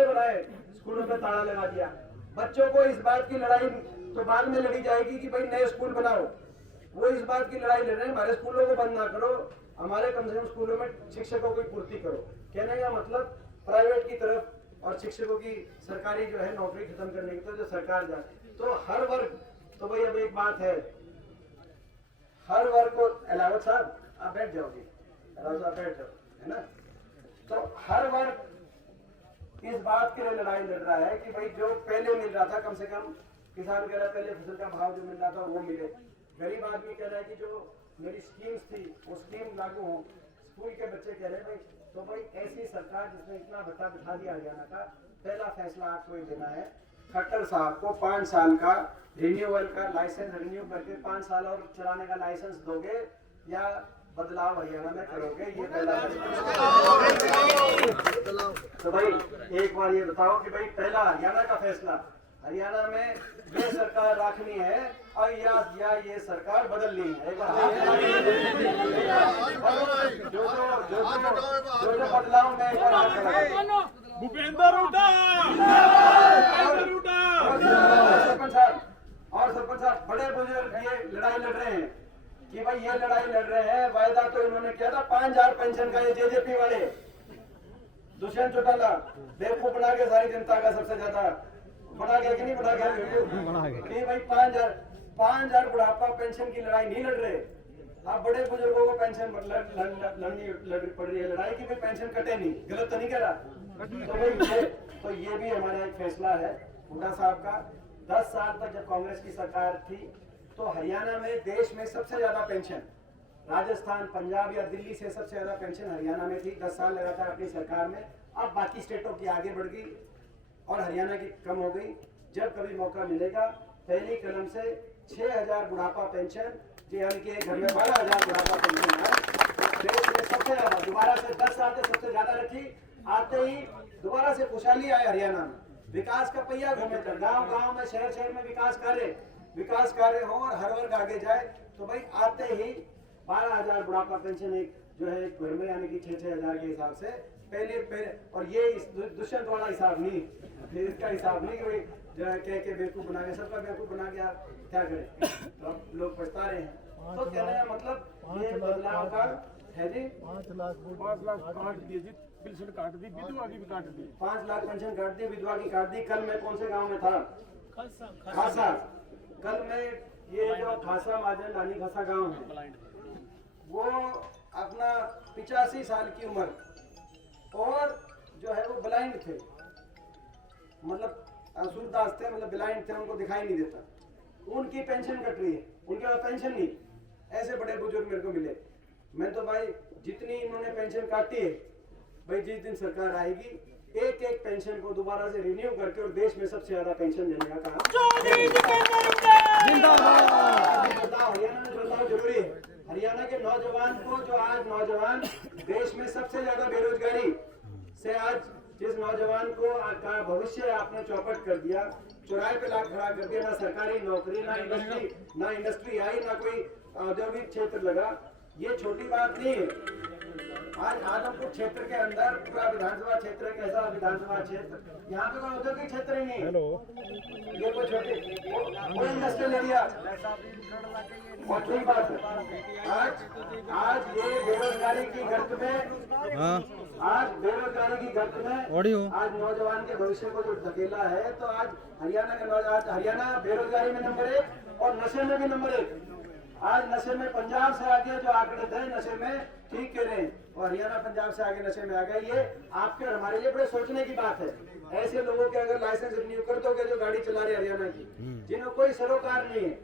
तुमने बनाए, स्कूलों में ताला लगा दिया। बच्चों को इस बात की लड़ाई तो बाद में लड़ी जाएगी कि भाई नए स्कूल बनाओ, वो इस बात की लड़ाई लड़ रहे हैं हमारे स्कूलों को बंद ना करो, हमारे कम से कम स्कूलों में शिक्षकों की पूर्ति करो। कहने का मतलब प्राइवेट की तरफ और शिक्षकों की सरकारी जो है नौकरी खत्म करने की तरफ जो सरकार जाए, तो हर वर्ग, तो भाई अब एक बात है, हर वर्ग को, अलावत साहब आप बैठ जाओगे, अलावत साहब बैठ जाओ, है ना। तो हर वर्ग इस बात के लिए लड़ाई लड़ रहा है कि भाई जो पहले मिल रहा था, कम से कम किसान कह रहा है पहले फसल का भाव जो मिल रहा था वो मिले, गरीब आदमी कह रहा है कि जो मेरी स्कीम्स थी वो स्कीम लागू हो, स्कूल के बच्चे कह रहे हैं भाई। तो भाई ऐसी सरकार जिसने इतना भत्ता बिठा दिया हरियाणा का, पहला फैसला आपको ये देना है, खट्टर साहब को 5 साल का रिन्यूअल का लाइसेंस रिन्यू करके 5 साल और चलाने का लाइसेंस दोगे या बदलाव हरियाणा में करोगे, ये पहला। तो भाई एक बार ये बताओ कि भाई पहला हरियाणा का फैसला, हरियाणा में ये सरकार रखनी है और या ये सरकार बदलनी है। जो बदलाव में भूपेंद्र हुड्डा सरपंच साहब और सरपंच साहब बड़े बुजुर्ग ये लड़ाई लड़ रहे हैं कि भाई ये लड़ाई लड़ रहे हैं, वायदा तो इन्होंने किया था 5000 पेंशन का, ये जेजेपी वाले दुष्यंत चौटाला बेवकूफ बना के सारी जनता का सबसे ज्यादा बना गया कि नहीं बना गया कि भाई 5000 बुढ़ापा पेंशन की लड़ाई नहीं लड़ रहे, आप बड़े बुजुर्गों को पेंशन लड़नी पड़ रही है लड़ाई की भाई पेंशन कटे नहीं, गलत तो नहीं कह रहा। तो ये भी हमारा एक फैसला है हुड्डा साहब का। 10 साल तक जब कांग्रेस की सरकार थी तो हरियाणा में देश में सबसे ज्यादा पेंशन, राजस्थान पंजाब या दिल्ली से सबसे ज्यादा पेंशन हरियाणा में थी। 10 साल लगातार अपनी सरकार में, अब बाकी स्टेटों की आगे बढ़ गई और हरियाणा की कम हो गई। जब कभी मौका मिलेगा पहली कलम से 6000 बुढ़ापा पेंशन, यानी कि एक घर में 12000 बुढ़ापा पेंशन है देश में सबसे ज्यादा, दोबारा से 10 साल से सबसे ज्यादा रखी, आते ही दोबारा से खुशहाली आए हरियाणा में, विकास का पहिया घूमे, गाँव गाँव में शहर शहर में विकास कार्य हो और हर वर्ग आगे जाए। तो भाई आते ही 12000 बुढ़ापा पेंशन एक जो है एक घर में, यानी कि 6-6000 के हिसाब से पहले और ये इस दुष्यंत वाला हिसाब नहीं, इसका हिसाब नहीं कि भाई जो है कह के बेवकूफ बना के, सबका बेवकूफ बना के आप क्या करें, तो अब लोग पछता रहे हैं। तो कहने का मतलब ये बदलाव का है जी। 5 लाख काट दिए जी, पेंशन काट दी, विधवा की भी काट दी, 5 लाख पेंशन काट दी, विधवा की काट दी। कल मैं कौन से गाँव में था, खासा, कल मैं ये जो खासा माजन लानी खासा गाँव है, वो अपना 85 साल की उम्र और जो है वो ब्लाइंड थे, मतलब सूरदास थे, मतलब ब्लाइंड थे, उनको दिखाई नहीं देता, उनकी पेंशन कट रही है, उनके पास पेंशन नहीं। ऐसे बड़े बुजुर्ग मेरे को मिले, मैं तो भाई जितनी इन्होंने पेंशन काटी है भाई, जिस दिन सरकार आएगी एक एक पेंशन को दोबारा से रिन्यू करके और देश में सबसे ज्यादा पेंशन देने का काम हरियाणा में बदलाव जरूरी है। हरियाणा के नौजवान को, जो आज नौजवान देश में सबसे ज्यादा बेरोजगारी से, आज जिस नौजवान को का भविष्य आपने चौपट कर दिया, चौराहे पे ला खड़ा कर दिया, ना सरकारी नौकरी, ना इंडस्ट्री आई, ना कोई औद्योगिक क्षेत्र लगा, ये छोटी बात नहीं है। आज आदमपुर क्षेत्र के अंदर पूरा विधानसभा क्षेत्र एक ऐसा विधानसभा क्षेत्र, यहाँ पे कोई औद्योगिक क्षेत्र ही नहीं है, ये कोई छोटी कोई इंडस्ट्रियल एरिया, और ठीक बात है। आज ये बेरोजगारी की गर्त में, आज नौजवान के भविष्य को जो धकेला है, तो आज हरियाणा के नौजवान, हरियाणा बेरोजगारी में नंबर 1 और नशे में भी नंबर 1। आज नशे में पंजाब से आगे जो आंकड़े थे नशे में, ठीक कह रहे हैं, और हरियाणा पंजाब से आगे नशे में आ गए। ये आपके और हमारे लिए बड़े सोचने की बात है। ऐसे लोगों के अगर लाइसेंस रिन्यू कर दोगे जो गाड़ी चला रहे हरियाणा की, जिन्होंने कोई सरोकार नहीं है,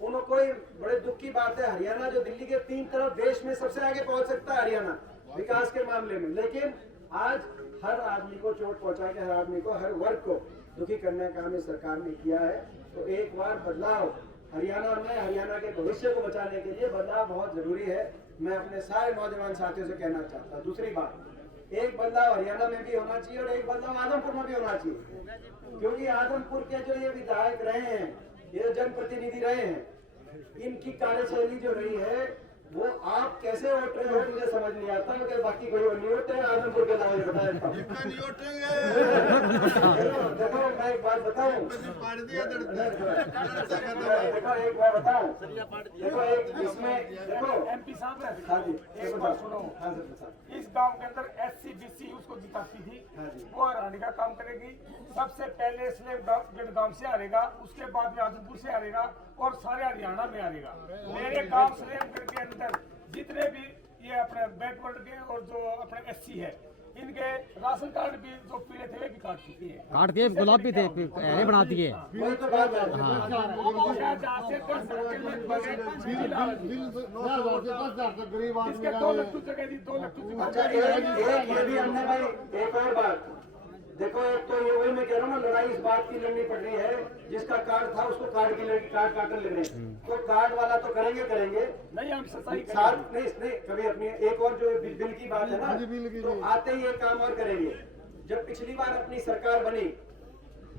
उन्होंने कोई, बड़े दुख की बात है, हरियाणा जो दिल्ली के 3 तरफ देश में सबसे आगे पहुंच सकता है हरियाणा विकास के मामले में, लेकिन आज हर आदमी को चोट पहुंचा के, हर आदमी को, हर वर्ग को दुखी करने का काम इस सरकार ने किया है। तो एक बार बदलाव हरियाणा में, हरियाणा के भविष्य को बचाने के लिए बदलाव बहुत जरूरी है। मैं अपने सारे नौजवान साथियों से कहना चाहता हूँ। दूसरी बात, एक बदलाव हरियाणा में भी होना चाहिए और एक बदलाव आदमपुर में भी होना चाहिए, क्योंकि आदमपुर के जो ये विधायक रहे हैं, ये जनप्रतिनिधि रहे हैं, इनकी कार्यशैली जो रही है, वो आप कैसे वोट रहे हो मुझे समझ नहीं आता, मगर बाकी कोई नहीं होते आदमपुर के नाम बताया देखो मैं एक बात बताऊं, देखो एक बात बताऊं, देखो एक इसमें देखो एमपी साहब है, हाँ जी एक बात सुनो, हाँ सर साहब इस गांव के अंदर SC BC उसको जिताती थी, हाँ जी। वो हरियाणा का काम करेगी। सबसे पहले स्लेब गांव से हारेगा, उसके बाद में आजमपुर से हारेगा और सारे हरियाणा में हारेगा। मेरे गांव स्लेमगढ़ के अंदर जितने भी ये अपने बैकवर्ड के और जो अपने SC है, इनके राशन कार्ड भी जो पीले थे भी काट चुकी है, काट दिए, गुलाबी थे, पहले बना दिए। वही तो बात है। इसके 2 लट्टू जगह दी, 2 लट्टू अच्छा एक ये भी हमने भाई एक और बात देखो, एक तो ये वही मैं कह रहा हूँ ना, लड़ाई इस बात की लड़नी पड़ रही है, जिसका कार्ड था उसको कार्ड की लड़की कार्ड काटने लग रहे हैं, तो कार्ड वाला तो करेंगे नहीं, हम सफाई साथ नहीं कभी अपनी एक और जो बिल की बात है ना, तो आते ही एक काम और करेंगे। जब पिछली बार अपनी सरकार बनी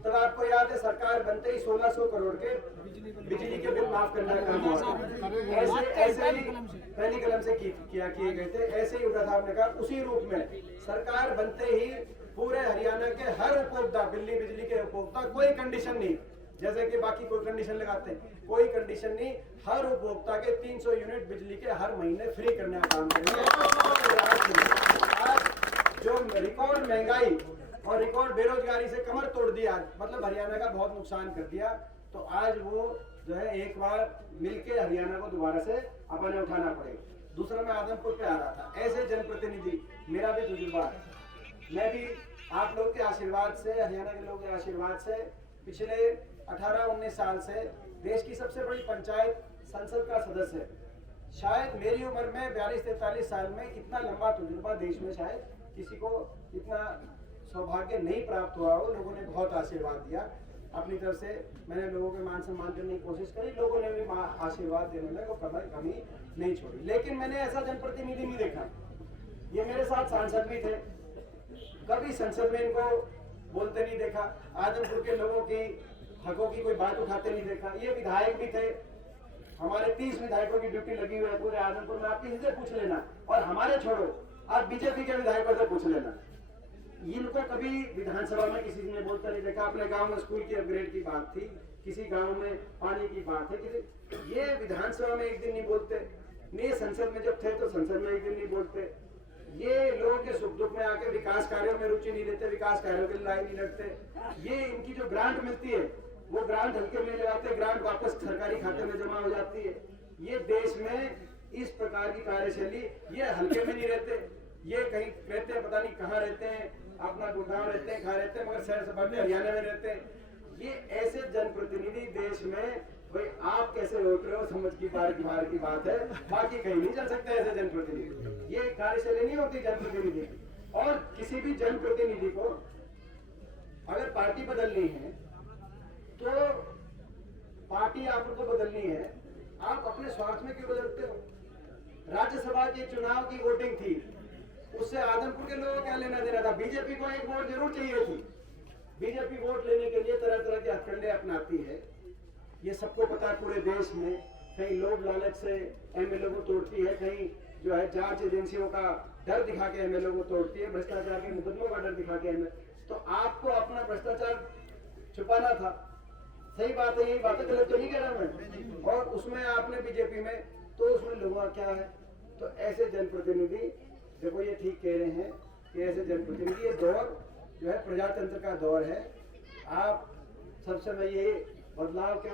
तब आपको याद है, सरकार बनते ही 1600 करोड़ के बिजली के बिल माफ करने का काम हुआ। ऐसे ही पहली कलम से किए गए थे, ऐसे ही उठा था आपने कहा। उसी रूप में सरकार बनते ही पूरे हरियाणा के हर उपभोक्ता, दिल्ली बिजली के उपभोक्ता, कोई कंडीशन नहीं, जैसे कि बाकी कोई कंडीशन लगाते हैं, कोई कंडीशन नहीं, हर उपभोक्ता के 300 यूनिट बिजली के हर महीने फ्री करने का काम करेंगे। आज जो रिकॉर्ड महंगाई और रिकॉर्ड बेरोजगारी से कमर तोड़ दिया, मतलब हरियाणा का बहुत नुकसान कर दिया, तो आज वो जो है एक बार मिलके हरियाणा को दोबारा से अपने उठाना पड़ेगा। दूसरा मैं आदमपुर पे आ रहा था, ऐसे जनप्रतिनिधि, मेरा भी तजुर्बा है, मैं भी आप लोग के आशीर्वाद से, हरियाणा के लोगों के आशीर्वाद से पिछले 18-19 साल से देश की सबसे बड़ी पंचायत संसद का सदस्य, शायद मेरी उम्र में 42-43 साल में इतना लंबा तजुर्बा देश में शायद किसी को इतना सौभाग्य नहीं प्राप्त हुआ हो। लोगों ने बहुत आशीर्वाद दिया, अपनी तरफ से मैंने लोगों के मान सम्मान करने की कोशिश करी, लोगों ने भी आशीर्वाद देने में वो कमी नहीं छोड़ी। लेकिन मैंने ऐसा जनप्रतिनिधि नहीं देखा, ये मेरे साथ सांसद भी थे, कभी संसद में इनको बोलते नहीं देखा, आदमपुर के लोगों की हकों की कोई बात उठाते नहीं देखा। ये विधायक भी थे, हमारे 30 विधायकों की ड्यूटी लगी हुई है पूरे आदमपुर में, आप किसी से पूछ लेना, और हमारे छोड़ो आप बीजेपी के विधायकों से पूछ लेना, इनको कभी विधानसभा में किसी ने बोलता नहीं देखा। अपने गांव में स्कूल की अपग्रेड की बात थी, किसी गांव में पानी की बात है, ये विधानसभा में एक दिन नहीं बोलते, नहीं संसद में जब थे तो संसद में एक दिन नहीं बोलते। ये लोगों के सुख दुख में आके विकास कार्यों में रुचि नहीं लेते, विकास कार्यों के लिए लड़ाई नहीं लड़ते। ये इनकी जो ग्रांट मिलती है वो ग्रांट हल्के में ले जाते, ग्रांट वापस सरकारी खाते में जमा हो जाती है। ये देश में इस प्रकार की कार्यशैली, ये हल्के में नहीं रहते, ये कहीं रहते हैं पता नहीं कहाँ रहते हैं, अपना गुड़गांव रहते हैं, कहाँ रहते हैं, मगर शहर से बढ़ते हरियाणा में रहते हैं। ये ऐसे जनप्रतिनिधि देश में, भाई आप कैसे रोक रहे हो, समझ की बात है, बाकी कहीं नहीं चल सकते ऐसे जनप्रतिनिधि। ये कार्यशैली नहीं होती जनप्रतिनिधि की। और किसी भी जनप्रतिनिधि को अगर पार्टी बदलनी है तो पार्टी आपको बदलनी है, आप अपने स्वार्थ में क्यों बदलते हो? राज्यसभा के चुनाव की वोटिंग थी, उससे आदमपुर के लोगों को क्या लेना देना था? बीजेपी को एक वोट जरूर चाहिए थी। बीजेपी वोट लेने के लिए तरह तरह के हथकंडे अपनाती है, ये सबको पता है पूरे देश में। कहीं लोभ लालच से एमएलए को तोड़ती है, कहीं जो है जांच एजेंसियों का डर दिखा के एमएलए को तोड़ती है, भ्रष्टाचार के मुकदमों का डर दिखा के एमएलए। तो आपको अपना भ्रष्टाचार छुपाना था, सही बात है, यही बात है, गलत तो नहीं कह रहा मैं। और उसमें आपने बीजेपी में, तो उसमें लोगों का क्या है? तो ऐसे जनप्रतिनिधि, देखो ये ठीक कह रहे हैं कि ऐसे जनप्रतिनिधि, ये दौर जो है प्रजातंत्र का दौर है। आप सबसे मैं ये बदलाव के